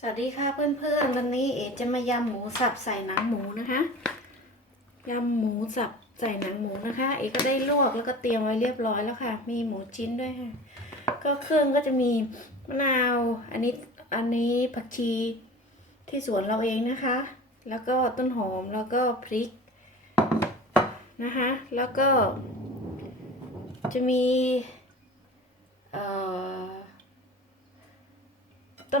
สวัสดีค่ะเพื่อนๆ วันนี้เอ๋จะมายำหมูสับใส่หนังหมูนะคะยำหมูสับใส่หนังหมูนะคะ เอ๋ก็ได้ลวกแล้วก็เตรียมไว้เรียบร้อยแล้วค่ะ มีหมูชิ้นด้วยค่ะ ก็เครื่องก็จะมีมะนาว อันนี้อันนี้ผักชีที่สวนเราเองนะคะ แล้วก็ต้นหอมแล้วก็พริกนะคะ แล้วก็จะมีเอ่อ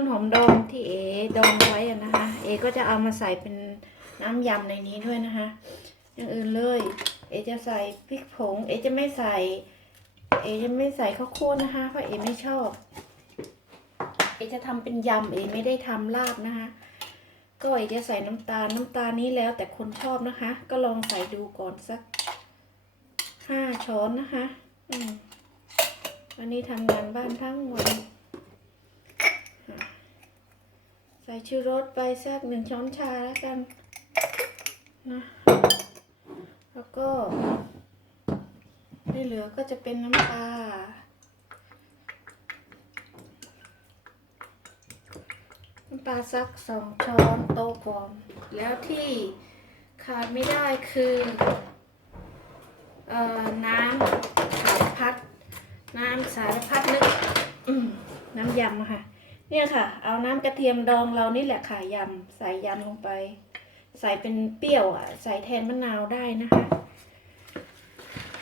ต้นหอมดองที่เอดองไว้นะคะ เอก็จะเอามาใส่เป็นน้ำยำในนี้ด้วยนะคะ อย่างอื่นเลย เอจะใส่พริกผง เอจะไม่ใส่ เอจะไม่ใส่ข้าวโพดนะคะเพราะเอไม่ชอบ เอจะทำเป็นยำเอไม่ได้ทำลาบนะคะ ก็เอจะใส่น้ำตาลน้ำตาลนี้แล้วแต่คนชอบนะคะ ก็ลองใส่ดูก่อนสักห้าช้อนนะคะ อืมวันนี้ทำงานบ้านทั้งวัน ใส่ชูรสไปสักหนึ่งช้อนชาแล้วกันนะแล้วก็ที่เหลือก็จะเป็นน้ำปลาน้ำปลาสักสองช้อนโต๊ะก่อนแล้วที่ขาดไม่ได้คือเอ่อน้ำสารพัด น้ำสารพัดนึกน้ำยำค่ะ เนี่ยค่ะ เอาน้ำกระเทียมดองเรานี่แหละค่ะยำใส่ยำลงไป ใส่เป็นเปรี้ยวอะ ใส่แทนมะนาวได้นะคะ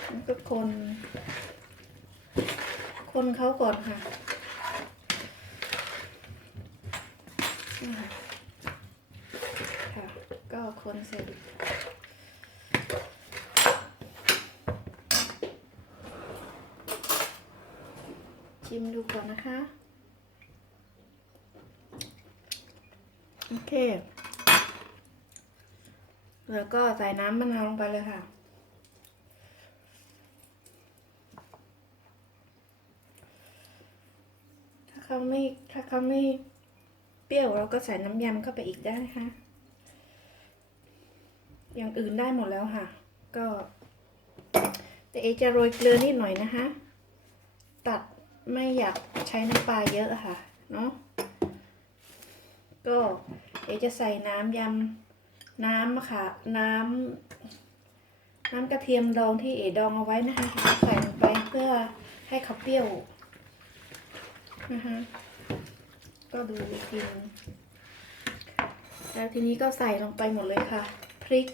แล้วก็คน คนเขาก่อนค่ะนี่ค่ะค่ะ ก็คนเสร็จชิมดูก่อนนะคะ โอเค แล้วก็ใส่น้ำมะนาวลงไปเลยค่ะ ถ้าเขาไม่ถ้าเขาไม่เปรี้ยวเราก็ใส่น้ำยำเข้าไปอีกได้ค่ะ อย่างอื่นได้หมดแล้วค่ะ ก็ แต่เอจะโรยเกลือนิดหน่อยนะคะ ตัดไม่อยากใช้น้ำปลาเยอะค่ะ เนาะ ก็เดี๋ยวจะใส่น้ำยำน้ำมะค่ะน้ำน้ำกระเทียมดองที่เอดองเอาไว้นะคะใส่ลงไปเพื่อให้เขาเปรี้ยวนะคะก็ดูอีกทีนึงแล้วทีนี้ก็ใส่ลงไปหมดเลยค่ะ พริก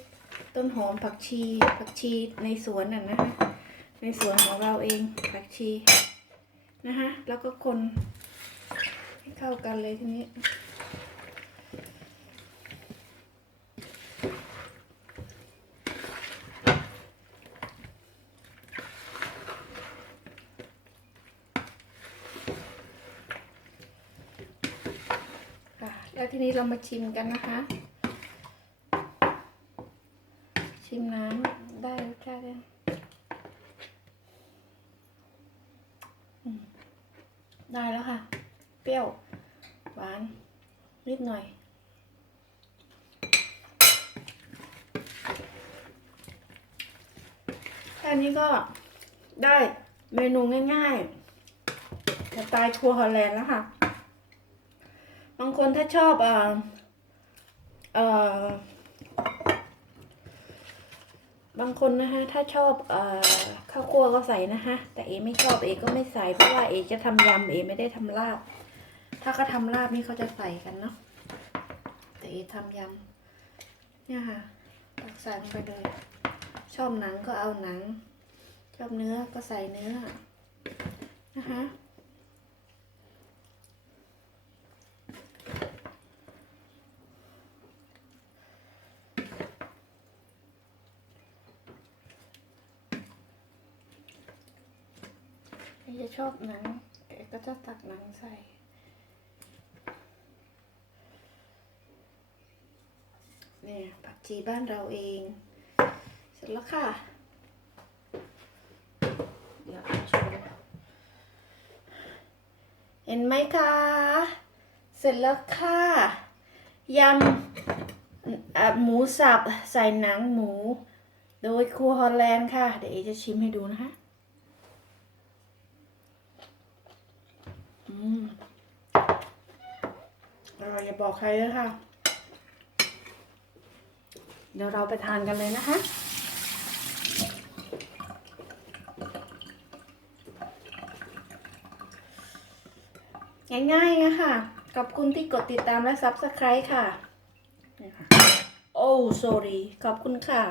ต้นหอมผักชีผักชีในสวนน่ะนะคะในสวนของเราเองผักชีนะคะแล้วก็คนให้เข้ากันเลยทีนี้ ค่ะ แล้วทีนี้เรามาชิมกันนะคะ ชิมน้ำได้รสชาติยังอืมได้แล้วค่ะ เปรี้ยว หวาน นิดหน่อยแค่นี้ก็ได้เมนูง่ายๆสไตล์ครัวฮอลแลนด์แล้วค่ะางคนถ้าชอบอ่อเอ่อบางคนนะคะถ้าชอบเอ่อข้าวคั่วก็ใส่นะคะแต่เอไม่ชอบเอก็ไม่ใส่เพราะว่าเอจะทำยำเอไม่ได้ทำลาบ ถ้าเขาทำลาบนี่เขาจะใส่กันเนาะแต่เอทำยำเนี่ยค่ะตักใส่ลงไปเลย ชอบหนังก็เอาหนัง ชอบเนื้อก็ใส่เนื้อนะคะ ใครจะชอบหนังแกก็จะตักหนังใส่เนี่ยผักชีบ้านเราเอง เสร็จแล้วค่ะ เดี๋ยวเอาโชว์เห็นไหมคะ เสร็จแล้วค่ะ ยำหมูสับใส่หนังหมู โดยครัวฮอลแลนด์ค่ะ เดี๋ยวเอจะชิมให้ดูนะคะ อร่อยอย่าบอกใครเลยค่ะ เดี๋ยวเราไปทานกันเลยนะคะง่ายๆนะคะขอบคุณที่กดติดตามและ Subscribe ค่ะนี่ค่ะโอ้ sorry ขอบคุณค่ะ